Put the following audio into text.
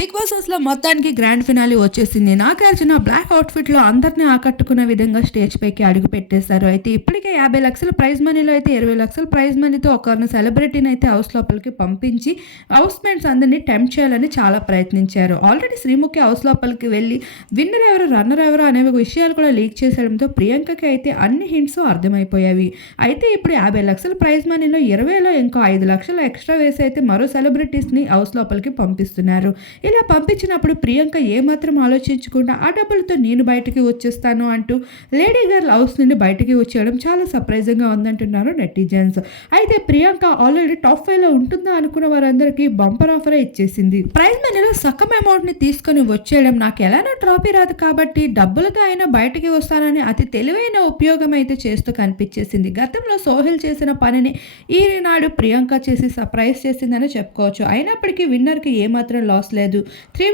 Big boss హౌస్‌లో మొత్తానికి grand finale వచ్చేసింది. నాగార్జున బ్లాక్ అవుట్‌ఫిట్‌లో అందరిని ఆకట్టుకునే విధంగా స్టేజ్ పైకి అడుగుపెట్టేశారు. అయితే ఇప్పటికే 50,00,000 ప్రైజ్ మనీలో అయితే 20,00,000 ప్రైజ్ మనీతో ఒకరిని సెలబ్రిటీని అయితే హౌస్ లోపలికి పంపించి హౌస్‌మేట్స్ అందరిని టెంప్ట్ చేయాలని చాలా ప్రయత్నించారు. ఆల్రెడీ శ్రీముఖి హౌస్ లోపలికి వెళ్లి విన్నర్ ఎవరు, రన్నర్ ఎవరు అనే విషయాలు కూడా లీక్ చేసేయడంతో ప్రియాంకకి అయితే అన్ని హింట్స్ అర్థమైపోయాయి. అయితే ఇప్పుడు 50,00,000 ప్రైజ్ మనీలో 20లో ఇంకో 5,00,000 ఎక్స్‌ట్రా వేసి అయితే మరో సెలబ్రిటీస్‌ని హౌస్ లోపలికి పంపిస్తున్నారు. ఇలా పంపించినప్పుడు ప్రియాంక ఏమాత్రం ఆలోచించకుండా ఆ డబ్బులతో నేను బయటికి వచ్చేస్తాను అంటూ లేడీ గర్ల్ హౌస్ నుండి బయటికి వచ్చేయడం చాలా సర్ప్రైజింగ్గా ఉందంటున్నారు నెటిజన్స్. అయితే ప్రియాంక ఆల్రెడీ టాప్ 5లో ఉంటుందా అనుకున్న వారందరికీ బంపర్ ఆఫర్ ఇచ్చేసింది. ప్రైజ్ మనీలో సగం అమౌంట్ ని తీసుకొని వచ్చేయడం, నాకు ఎలానో ట్రాఫీ రాదు కాబట్టి డబ్బులతో అయినా బయటికి వస్తానని అతి తెలివైన ఉపయోగం అయితే చేస్తూ కనిపించేసింది. గతంలో సోహెల్ చేసిన పనిని ఈనాడు ప్రియాంక చేసి సర్ప్రైజ్ చేసిందని చెప్పుకోవచ్చు. అయినప్పటికీ విన్నర్కి ఏమాత్రం లాస్ లేదు. 3